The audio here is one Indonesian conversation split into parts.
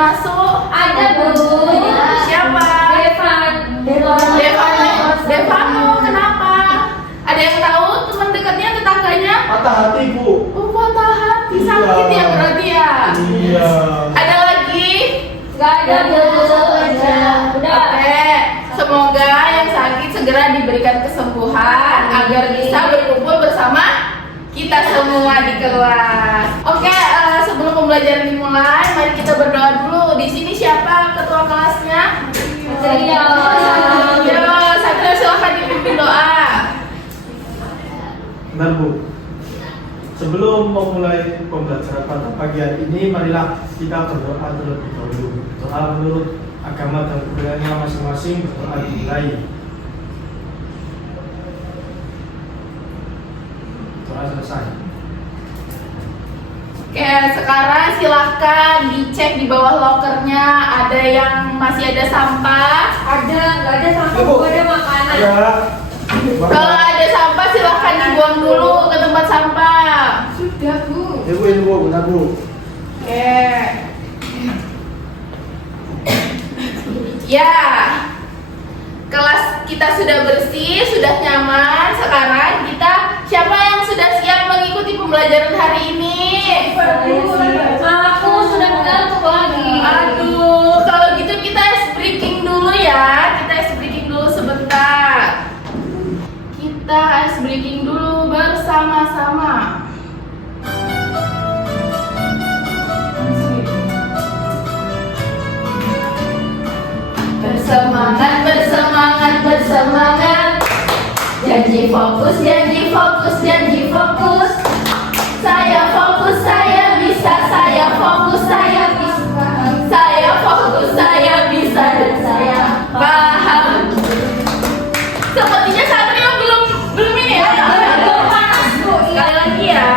masuk? Ada, Bu. Siapa? Devano, kenapa? Ada yang tahu teman dekatnya, tetangganya? Patah hati, Bu. Oh, patah hati, sakit ya berarti ya? Iya. Ada lagi? Nggak ada, Bu. Satu aja. Udah. Oke, semoga yang sakit segera diberikan kesembuhan agar bisa berkumpul bersama kita semua di kelas. Oke, sebelum pembelajaran dimulai, mari kita berdoa dulu. Di sini siapa ketua kelasnya? Satrio. Yo, Satrio silahkan dipimpin doa. Bentar, Bu. Sebelum memulai pembelajaran pada pagi hari ini, marilah kita berdoa terlebih dahulu. Doa menurut agama dan budayanya masing-masing, berdoa dimulai. Doa selesai. Oke, sekarang silahkan dicek di bawah lokernya. Ada yang masih ada sampah. Ada, nggak ada sampah, Ibu. Bu. Ada makanan. Ya. Kalau ada sampah silahkan dibuang dulu ke tempat sampah. Sudah, Bu. Ibu ini, Bu, benar, Bu. Oke. Ya. Kelas kita sudah bersih, sudah nyaman. Sekarang kita siapa yang sudah siap mengikuti pembelajaran hari ini? Aku sudah ngantuk lagi. Aduh, kalau gitu kita ice breaking dulu ya. Kita ice breaking dulu sebentar. Kita ice breaking dulu bersama-sama. Bersemangat, bersemangat, bersemangat. Janji fokus, janji fokus, janji fokus. Saya fokus, saya bisa, saya fokus, saya bisa. Saya fokus, saya bisa, dan saya paham. Sepertinya Satrio belum ini ya. Belum panas, Bu. Sekali lagi ya.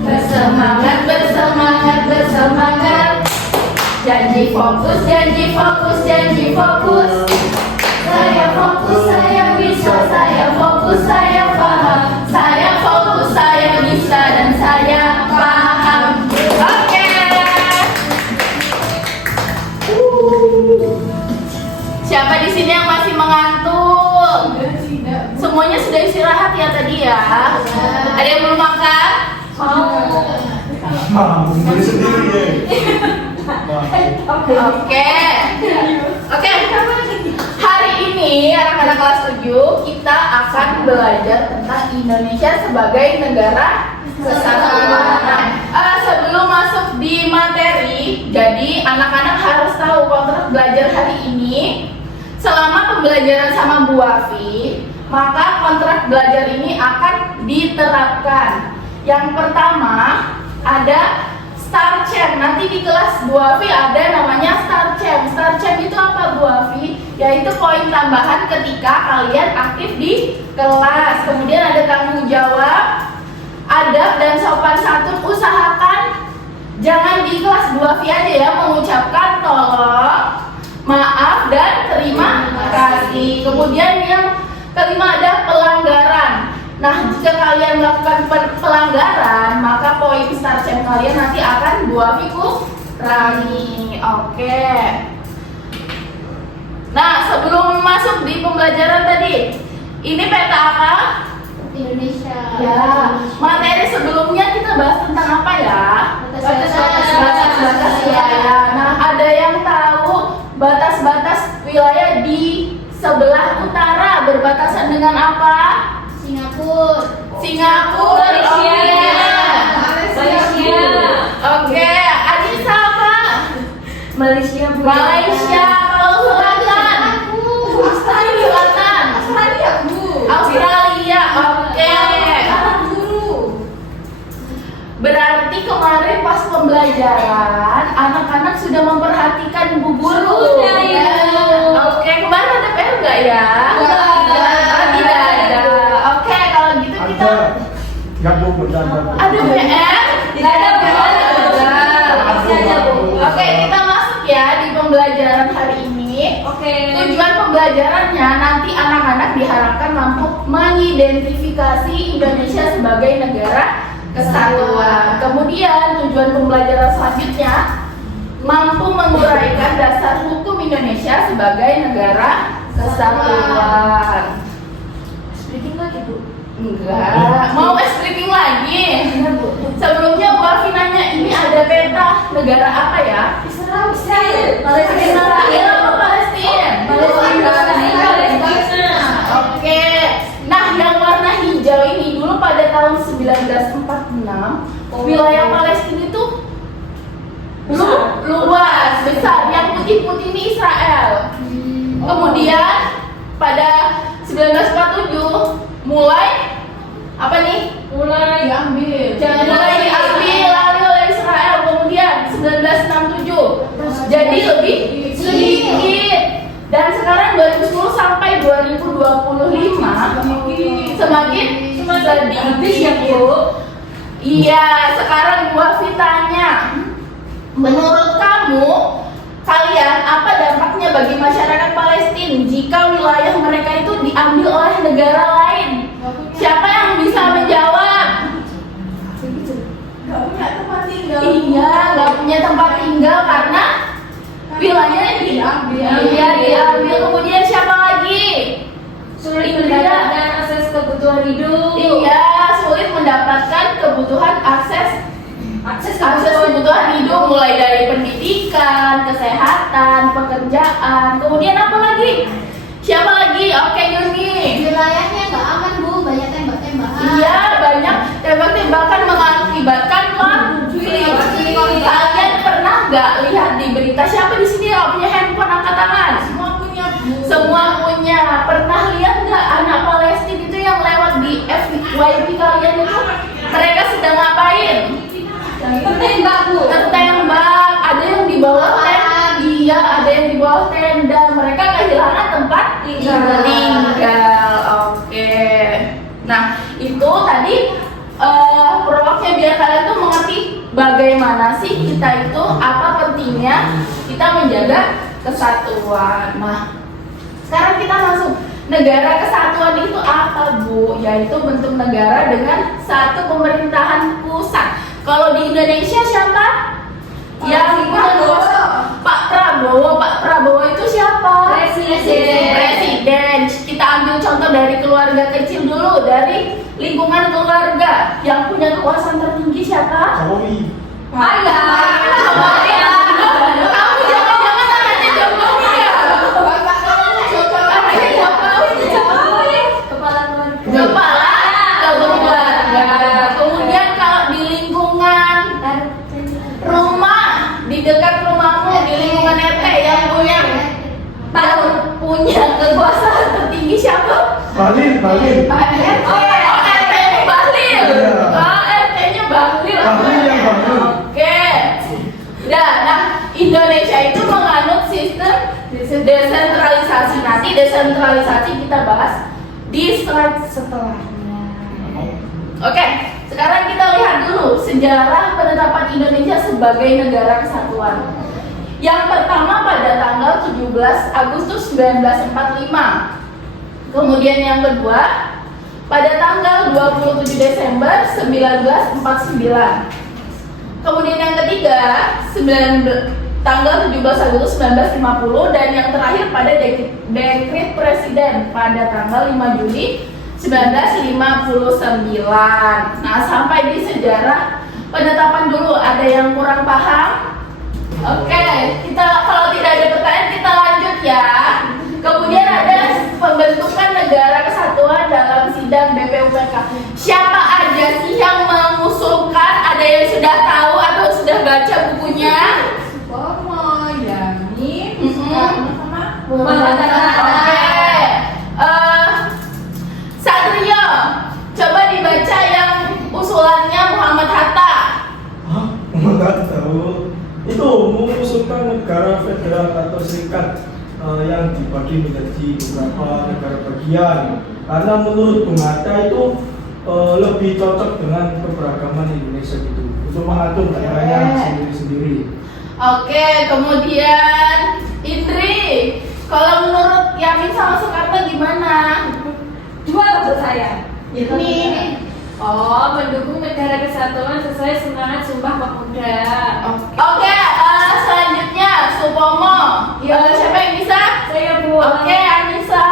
Bersemangat, bersemangat, bersemangat. Janji fokus, janji fokus, janji fokus. Saya fokus, saya bisa, saya fokus, saya paham. Saya fokus, saya bisa, dan saya paham. Oke. Siapa di sini yang masih mengantuk? Semuanya sudah istirahat ya tadi ya? Ada yang belum makan? Beli sendiri ya. Oke. Hari ini anak-anak kelas 7 kita akan belajar tentang Indonesia sebagai negara kesatuan. Sebelum masuk di materi, jadi anak-anak harus tahu kontrak belajar hari ini. Selama pembelajaran sama Bu Wafi, maka kontrak belajar ini akan diterapkan. Yang pertama ada Star Champ. Nanti di kelas Bu Wafi ada namanya Star Champ. Star Champ itu apa, Bu Wafi? Yaitu poin tambahan ketika kalian aktif di kelas. Kemudian ada tanggung jawab, adab dan sopan santun. Usahakan jangan di kelas Bu Wafi aja ya mengucapkan tolong, maaf dan terima kasih. Kemudian yang kelima ada pelanggaran. Nah, jika kalian melakukan pelanggaran, maka poin Star Champ kalian nanti akan Bu Wafi kurangi. Oke. Nah, sebelum masuk di pembelajaran tadi, ini peta apa? Indonesia. Ya, materi sebelumnya kita bahas tentang apa ya? Batas-batas wilayah. Nah, ada yang tahu batas-batas wilayah di sebelah utara berbatasan dengan apa? Singapura. Malaysia. Oke, Anissa apa? Malaysia, Bu. Malaysia. Kalau selatan? Australia, Bu. Australia. Oke. Berarti kemarin pas pembelajaran anak-anak sudah memperhatikan Bu Guru. Sudah, Ibu. Oke, kemarin ada PR nggak ya? Tidak ada. Oke, kalau gitu kita Nggak, Bu, bercanda, Bu. ada PR? Nggak ada, Bu. Ada. Masih aja, Bu. Oke, kita masuk ya di pembelajaran hari ini. Oke. Tujuan pembelajarannya nanti anak-anak diharapkan mampu mengidentifikasi Indonesia sebagai negara kesatuan. Kemudian tujuan pembelajaran selanjutnya mampu menguraikan dasar hukum Indonesia sebagai negara kesatuan. Speaking lagi, Bu. Enggak, mau briefing lagi. Sebelumnya Bu Alfi nanya, ini ada peta negara apa ya? Israel. Palestina apa Palestina? Palestina. Oke. Nah, yang warna hijau ini dulu pada tahun 1946 wilayah Palestina itu luas, besar. Yang putih-putih ini Israel. Kemudian pada 1947 mulai apa nih? Mulai Diambil. Jangan Mulai diambil alih oleh Israel. Kemudian 1967 jadi lebih sedikit. Dan sekarang 2010 sampai 2025 semakin habis ya, Bu. Iya, sekarang gua tanya, menurut kamu kalian apa dampaknya bagi masyarakat Palestina jika wilayah mereka itu diambil oleh negara lain? Siapa yang bisa menjawab? Gak punya tempat tinggal. Iya, nggak punya tempat tinggal karena wilayahnya diambil. Iya, diambil. Kemudian siapa lagi? Sulit mendapatkan akses kebutuhan hidup. Iya, sulit mendapatkan akses kebutuhan hidup, mulai dari pendidikan, kesehatan, pekerjaan. Kemudian apa lagi? Siapa lagi? Oke, Yuni. Wilayahnya nggak aman, Bu. Banyak tembak-tembakan. Iya, banyak tembak-tembakan mengakibatkan konflik. Kalian pernah nggak lihat di berita siapa di sini yang punya handphone angkat tangan? Semua punya, Bu. Semua punya. Pernah lihat nggak anak Palestina itu yang lewat di FYP kalian itu? Mereka sedang ngapain? Tertembak, Bu. Tertembak. Ada yang di bawah tenda. Iya, ada yang di bawah tenda. Mereka kehilangan tempat tinggal. Oke. Nah, itu tadi prolognya biar kalian tuh mengerti bagaimana sih kita itu, apa pentingnya kita menjaga kesatuan. Nah, sekarang kita masuk. Negara kesatuan itu apa, Bu? Yaitu bentuk negara dengan satu pemerintahan pusat. Kalau di Indonesia siapa? Yang Pak Prabowo. Pak Prabowo itu siapa? Presiden. Kita ambil contoh dari keluarga kecil dulu, dari lingkungan keluarga. Yang punya kekuasaan tertinggi siapa? Jokowi. Ayah. Kamu jangan-jangan anaknya Jokowi ya? Kepala keluarga. Kemudian kalau di lingkungan rumah, di dekat rumahmu, di lingkungan RT yang punya kekuasaan tertinggi siapa? Bahlil. RT-nya Bahlil. RT-nya Bahlil. Bahlil yang Bahlil. Oke. Nah, Indonesia itu menganut sistem desentralisasi. Nanti desentralisasi kita bahas di slide setelahnya. Oke, sekarang kita lihat dulu sejarah penetapan Indonesia sebagai negara kesatuan. Yang pertama pada tanggal 17 Agustus 1945. Kemudian yang kedua pada tanggal 27 Desember 1949. Kemudian yang ketiga tanggal 17 Agustus 1950, dan yang terakhir pada dekret presiden pada tanggal 5 Juli 1959. Nah, sampai di sejarah penetapan dulu, ada yang kurang paham? Oke, kita kalau tidak ada pertanyaan kita lanjut ya. Kemudian ada pembentukan negara kesatuan dalam sidang BPUPK. Siapa aja sih yang mengusulkan? Ada yang sudah tahu atau sudah baca bukunya? Oke. Satrio, coba dibaca yang usulannya Muhammad Hatta. Hah? Enggak tahu. Itu mengusulkan negara federal atau serikat yang dibagi menjadi beberapa negara bagian. Karena menurut Bung Hatta itu lebih cocok dengan keberagaman Indonesia gitu. Untuk mengatur daerahnya sendiri-sendiri. Oke, kemudian Indri, Ini. Oh, mendukung negara kesatuan sesuai semangat Sumpah Pemuda. Oke, selanjutnya Supomo. Siapa yang bisa? Saya Bu. Oke, Anissa.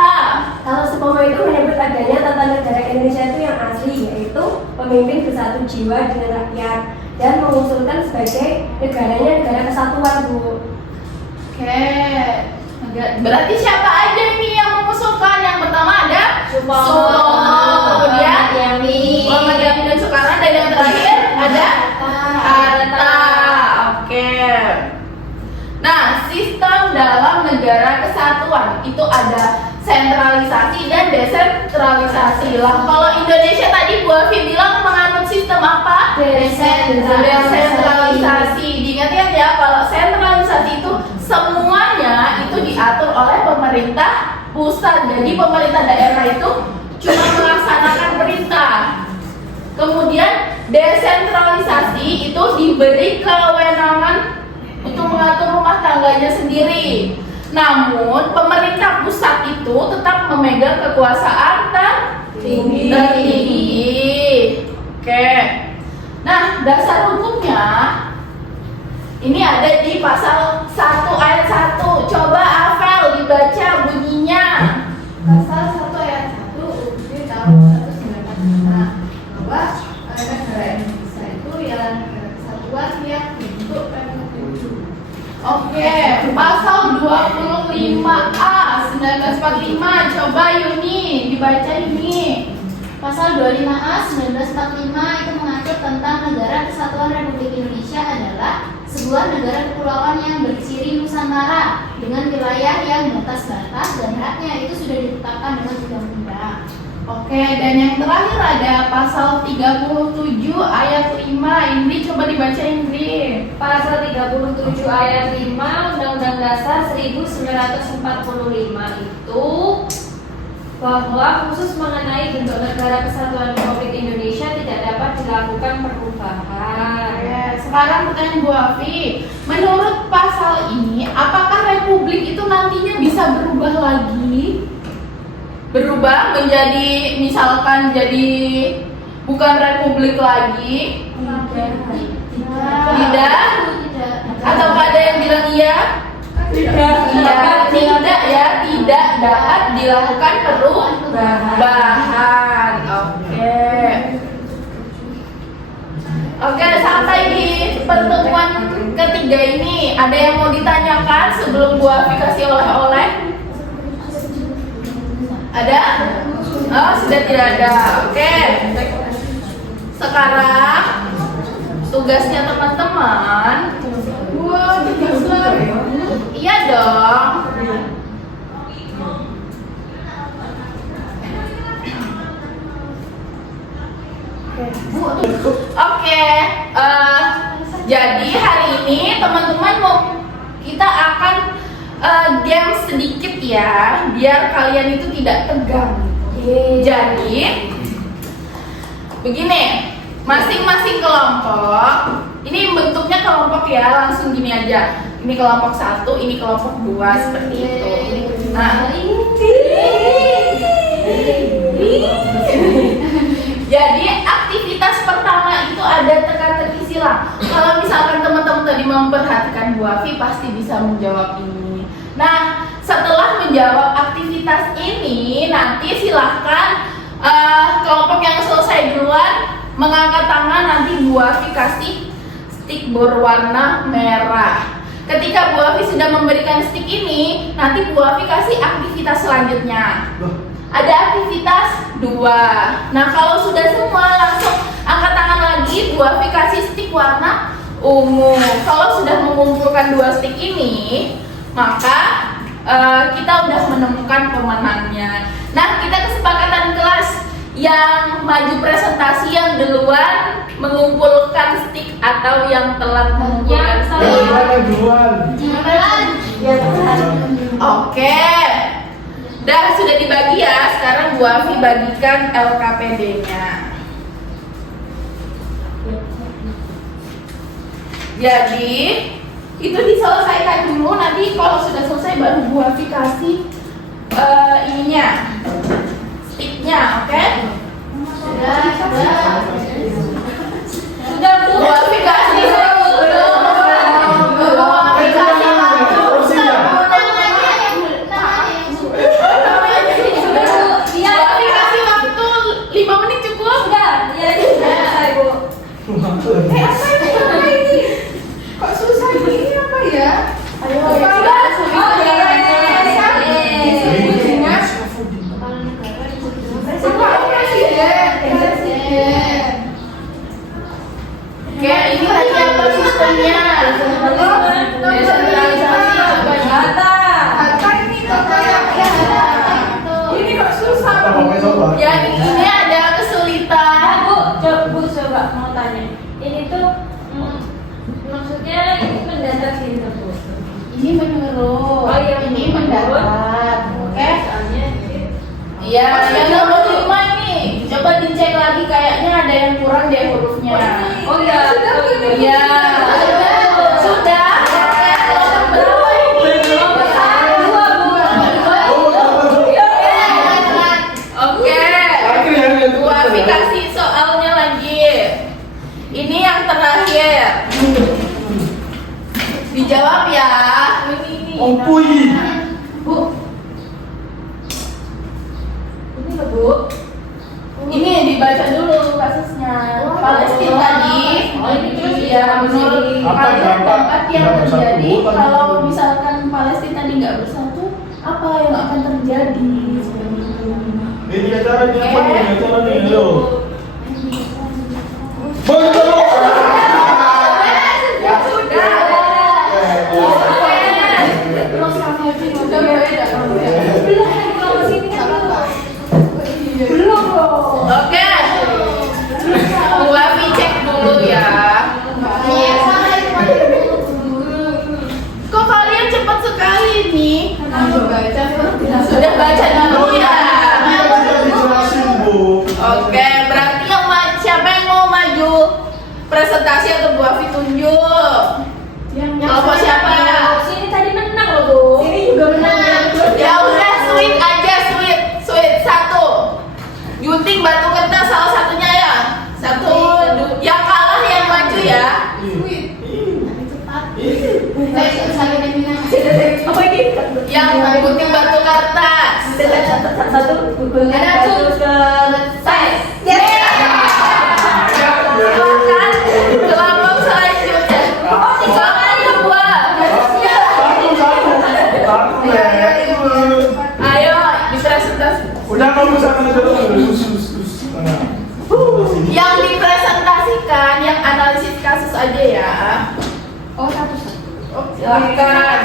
Kalau Supomo itu menyebut adanya tata negara Indonesia itu yang asli, yaitu pemimpin bersatu jiwa dengan rakyat dan mengusulkan sebagai negaranya negara kesatuan, Bu. Oke. Berarti siapa aja nih yang mengusulkan? Yang pertama ada Supomo. Kemudian Muhammad Yamin dan Soekarno, dan yang terakhir ada Hatta. Oke. Nah, sistem dalam negara kesatuan itu ada sentralisasi dan desentralisasi. Lah, kalau Indonesia tadi Bu Afi bilang menganut sistem apa? Desentralisasi. Diingat-ingat ya, kalau sentralisasi itu semuanya itu diatur oleh pemerintah pusat. Jadi pemerintah daerah itu cuma melaksanakan perintah. Kemudian desentralisasi itu diberi kewenangan untuk mengatur rumah tangganya sendiri. Namun pemerintah pusat itu tetap memegang kekuasaan tertinggi. Oke. Nah, dasar hukumnya ini ada di pasal 1 ayat 1. Coba hafal, dibaca bunyinya. Pasal 1 ayat 1 UUD tahun 1945 bahwa negara Indonesia itu ialah negara kesatuan yang dibentuk Pemerintahan. Oke, pasal 25A 1945. Coba Yuni, dibaca Yuni. Pasal 25A 1945 itu mengatur tentang negara kesatuan Republik Indonesia adalah sebuah negara kepulauan yang berciri Nusantara dengan wilayah yang batas-batas dan haknya itu sudah ditetapkan dengan undang-undang. Oke, dan yang terakhir ada pasal 37 ayat 5. Indri, coba dibaca Indri. Pasal 37 ayat 5 Undang-Undang Dasar 1945 itu bahwa khusus mengenai bentuk negara kesatuan Republik Indonesia tidak dapat dilakukan perubahan. Oke, sekarang pertanyaan Bu Afi. Menurut pasal ini, apakah republik itu nantinya bisa berubah lagi? Berubah menjadi misalkan jadi bukan republik lagi? Tidak? Atau ada yang bilang iya? Tidak ya, tidak dapat dilakukan perubahan. Oke, sampai di pertemuan ketiga ini ada yang mau ditanyakan sebelum Bu Afi kasih oleh-oleh? Ada? Oh, sudah tidak ada. Oke. Sekarang tugasnya teman-teman. Wah, besar. Iya dong. Oke. Jadi hari ini teman-teman kita akan game sedikit ya, biar kalian itu tidak tegang. Jadi begini, masing-masing kelompok, ini bentuknya kelompok ya, langsung gini aja. Ini kelompok 1, ini kelompok 2, seperti itu. Nah, jadi aktivitas pertama itu ada teka-teki silang. Kalau misalkan teman-teman tadi memperhatikan Bu Afi pasti bisa menjawab ini. Nah, setelah menjawab aktivitas ini, nanti silahkan kelompok yang selesai duluan mengangkat tangan. Nanti Bu Afi kasih stick berwarna merah. Ketika Bu Afi sudah memberikan stick ini, nanti Bu Afi kasih aktivitas selanjutnya. Ada aktivitas 2. Nah, kalau sudah semua langsung angkat tangan lagi. Bu Afi kasih stick warna ungu. Kalau sudah mengumpulkan 2 stick ini, maka kita udah menemukan pemenangnya. Nah, kita kesepakatan kelas yang maju presentasi yang duluan mengumpulkan stick atau yang telat mengumpulkan stick. Oke. Dah sudah dibagi ya. Sekarang Bu Afi bagikan LKPD-nya. Jadi itu diselesaikan dulu, nanti kalau sudah selesai baru Bu Afi kasih ininya, sticknya, oke? Ini menurun. Oh, iya, ini menurun. mendapat. Oke. Soalnya Iya, yang nomor 5 ini. Coba dicek lagi, kayaknya ada yang kurang deh hurufnya. oh iya, Iya. Sudah. Oke, kelompok berapa ini? Oke. Wafi kasih soalnya lagi. Ini yang terakhir. Dijawab ya. Ini. Ompui. Bu. Ini loh, Bu. Ini dibaca dulu kasusnya. Palestina tadi. Oh, ini terus ya menurut Apa kalian dampak dampak yang tidak bersatu? terjadi Tadi. kalau misalkan Palestina tadi nggak bersatu, apa yang akan terjadi? Ini acaranya apa nih? Acaranya lo. Ya sudah. Sudah beda. belum loh. Oke. Wafi cek dulu ya. Kok kalian cepat sekali nih? Sudah baca dulu ya. Dijelasin, Bu. Oke, berarti siapa yang mau maju presentasi atau Bu Afi tunjuk? Kelompok siapa? Sini tadi menang loh, Bu. Sini juga menang. Ya udah, sweet aja, sweet satu. Gunting batu kertas salah satunya ya. Satu, yang kalah yang maju ya. Apa ini? Yang gunting batu kertas. Satu, batu selesai. Silakan kelompok selanjutnya. Oh, silakan kedua. Satu, ya. Ayo dipresentasi. Udah kamu sana dulu. Yang dipresentasikan, yang analisis kasus aja ya. Oh, satu. Oh, silakan.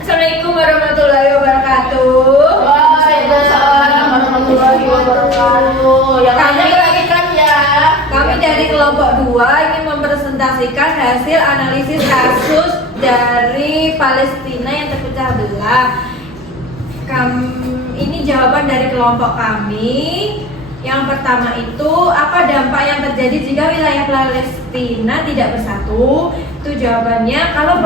Assalamualaikum warahmatullahi wabarakatuh. Waalaikumsalam warahmatullahi wabarakatuh. Yang Kami perhatikan ya. Kami dari kelompok 2 ingin mempresentasikan hasil analisis kasus dari Palestina yang terpecah belah. Ini jawaban dari kelompok kami. Yang pertama itu, apa dampak yang terjadi jika wilayah Palestina tidak bersatu? Itu jawabannya, kalau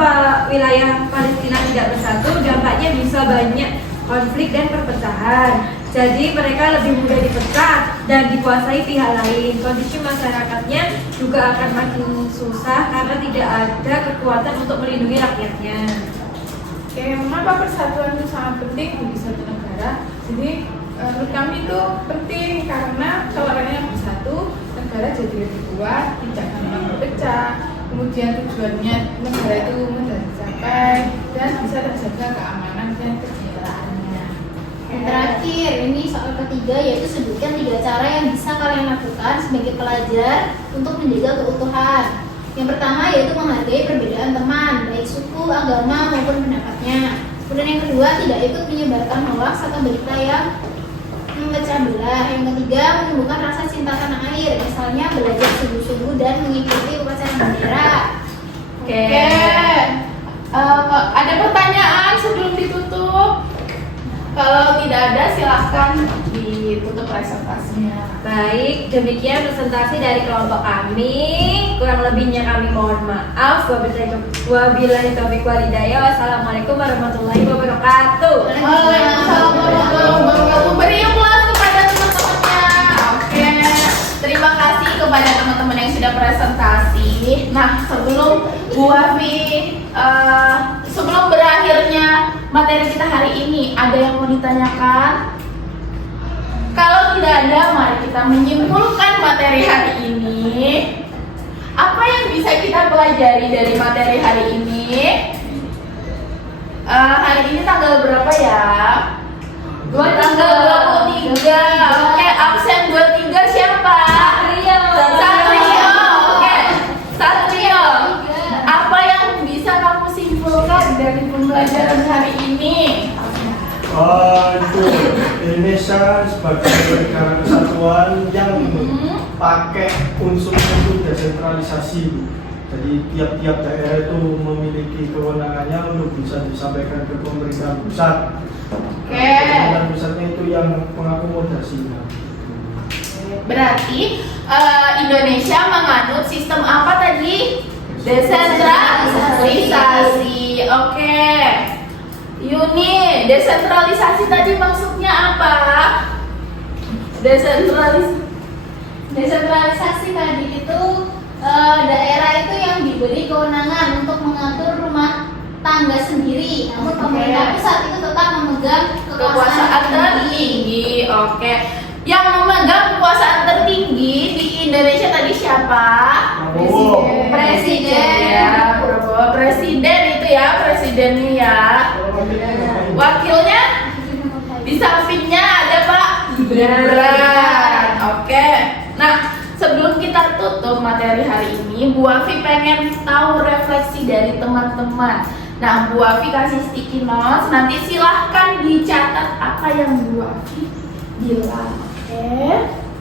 wilayah Palestina tidak bersatu, dampaknya bisa banyak konflik dan perpecahan. Jadi mereka lebih mudah dipecah dan dikuasai pihak lain. Kondisi masyarakatnya juga akan makin susah karena tidak ada kekuatan untuk melindungi rakyatnya. Oke, mengapa persatuan itu sangat penting bagi suatu negara? Jadi menurut kami itu penting karena kalau rakyatnya bersatu, negara jadi lebih kuat, tidak gampang berpecah. Kemudian tujuannya negara itu mudah dicapai dan bisa terjaga keamanan dan kesejahteraannya. Yang terakhir, ini soal ketiga, yaitu sebutkan 3 cara yang bisa kalian lakukan sebagai pelajar untuk menjaga keutuhan. Yang pertama yaitu menghargai perbedaan teman, baik suku, agama maupun pendapatnya. Kemudian yang kedua, tidak ikut menyebarkan hoax atau berita yang memecah belah. Yang ketiga, menumbuhkan rasa cinta tanah air, misalnya belajar sungguh-sungguh dan mengikuti upacara bendera. Oke. Ada pertanyaan sebelum ditutup? Kalau tidak ada, silahkan ditutup presentasinya. Baik, demikian presentasi dari kelompok kami. Kurang lebihnya kami mohon maaf. Wabillahi taufiq wal hidayah. Wassalamualaikum warahmatullahi wabarakatuh. Waalaikumsalam warahmatullahi wabarakatuh. Beri aplaus kepada teman-temannya. Oke. Terima kasih kepada teman-teman yang sudah presentasi. Nah, sebelum Bu Wafi, sebelum berakhirnya materi kita hari ini, ada yang mau ditanyakan? Kalau tidak ada, mari kita menyimpulkan materi hari ini. Apa yang bisa kita pelajari dari materi hari ini? Hari ini tanggal berapa ya? Tanggal 23. Oke, absen 23 siapa? Satrio. Oke, Satrio. Apa yang bisa kamu simpulkan dari pembelajaran hari ini? Itu Indonesia sebagai negara kesatuan yang pakai unsur desentralisasi, Bu. Jadi tiap-tiap daerah itu memiliki kewenangannya untuk bisa disampaikan ke pemerintahan pusat. Oke. Pemerintahan pusatnya itu yang mengakomodasinya. Berarti Indonesia menganut sistem apa tadi? Desentralisasi. Oke. Yuni, desentralisasi tadi maksudnya apa? Desentralisasi tadi itu daerah itu yang diberi kewenangan untuk mengatur rumah tangga sendiri, namun pemerintah pusat itu tetap memegang Kekuasaan tertinggi. Oke. Yang memegang kekuasaan tertinggi di Indonesia tadi siapa? Prabowo. Presiden ya, Prabowo. Presiden itu ya, presidennya ya. Wakilnya di sampingnya ada Pak Gibran. Oke. Nah, sebelum kita tutup materi hari ini, Bu Afi pengen tahu refleksi dari teman-teman. Nah, Bu Afi kasih sticky notes. Nanti silahkan dicatat apa yang Bu Afi bilang.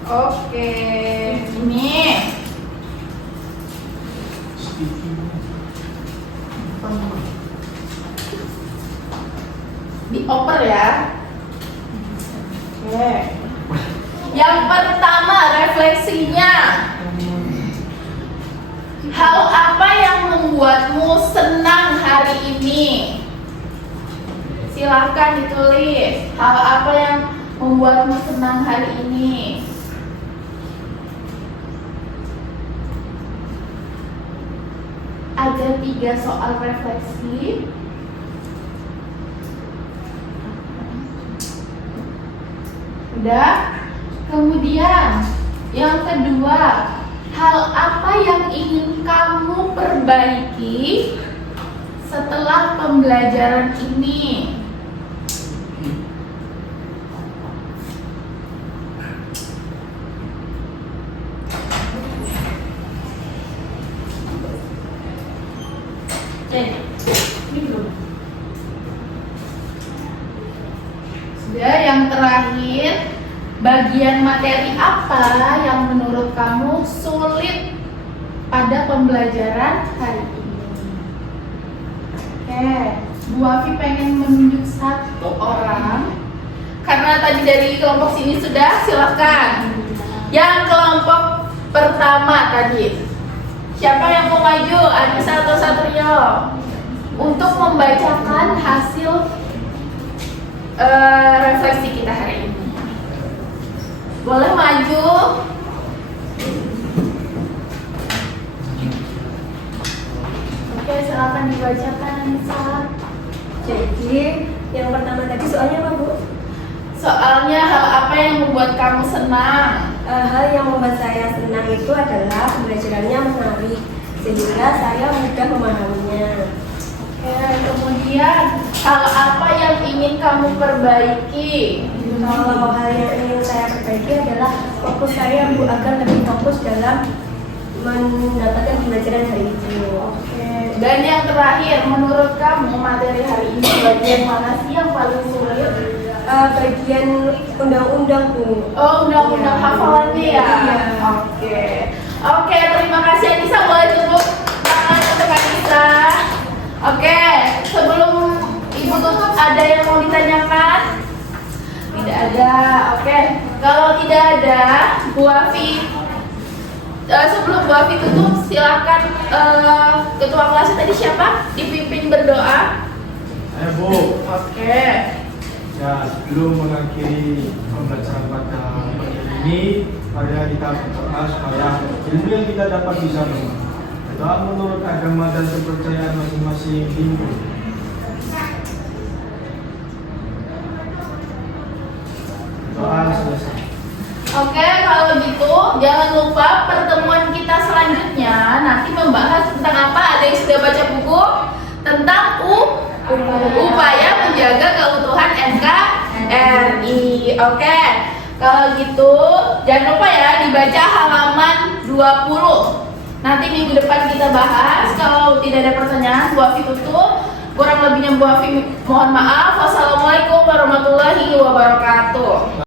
Oke. Ini dioper ya. Oke. Yang pertama refleksinya. Hal apa yang membuatmu senang hari ini? Silahkan ditulis. Hal apa yang membuatmu senang hari ini? Ada 3 soal refleksi. Udah? Kemudian yang kedua, hal apa yang ingin kamu perbaiki setelah pembelajaran ini? Ini belum. Sudah, yang terakhir, bagian materi apa yang menurut kamu sulit pada pembelajaran hari ini? Oke, Bu Afi pengen menunjuk 1 orang. Karena tadi dari kelompok sini sudah, silakan. Yang kelompok pertama tadi, siapa yang mau maju? Anissa atau Satrio? Untuk membacakan hasil refleksi kita hari ini. Boleh maju. Oke, silakan dibacakan Anissa. Jadi yang pertama tadi soalnya apa Bu? Soalnya hal apa yang membuat kamu senang? Hal yang membuat saya senang itu adalah pembelajarannya menarik sehingga saya mudah memahaminya. Oke, kemudian hal apa yang ingin kamu perbaiki? Kalau hal yang ingin saya perbaiki adalah fokus saya Bu, agar lebih fokus dalam mendapatkan pembelajaran hari itu. Oke. Dan yang terakhir, menurut kamu materi hari ini bagian mana sih yang paling sulit? Bagian undang-undang Bu. Oh, undang-undang Ya. hafalannya ya? Iya. Oke. Oke, terima kasih Anissa. Boleh tepuk tangan untuk Anissa. Oke, sebelum Ibu tutup ada yang mau ditanyakan? Tidak ada. Oke, kalau tidak ada, Bu Afi sebelum Bu Afi tutup, silakan ketua kelas tadi siapa? Dipimpin berdoa. Ayo Bu. Oke. Ya, sebelum mengakhiri pembelajaran pada pagi ini, mari kita berdoa supaya ilmu yang kita dapat bisa bermanfaat. Berdoa menurut agama dan kepercayaan masing-masing Hindu. Doa selesai. Oke, kalau gitu jangan lupa pertemuan kita selanjutnya nanti membahas tentang apa? Ada yang sudah baca buku tentang upaya menjaga keutuhan NKRI. Oke, kalau gitu jangan lupa ya dibaca halaman 20. Nanti minggu depan kita bahas. Kalau tidak ada pertanyaan, Bu Afi tutup. Kurang lebihnya Bu Afi mohon maaf. Wassalamualaikum warahmatullahi wabarakatuh.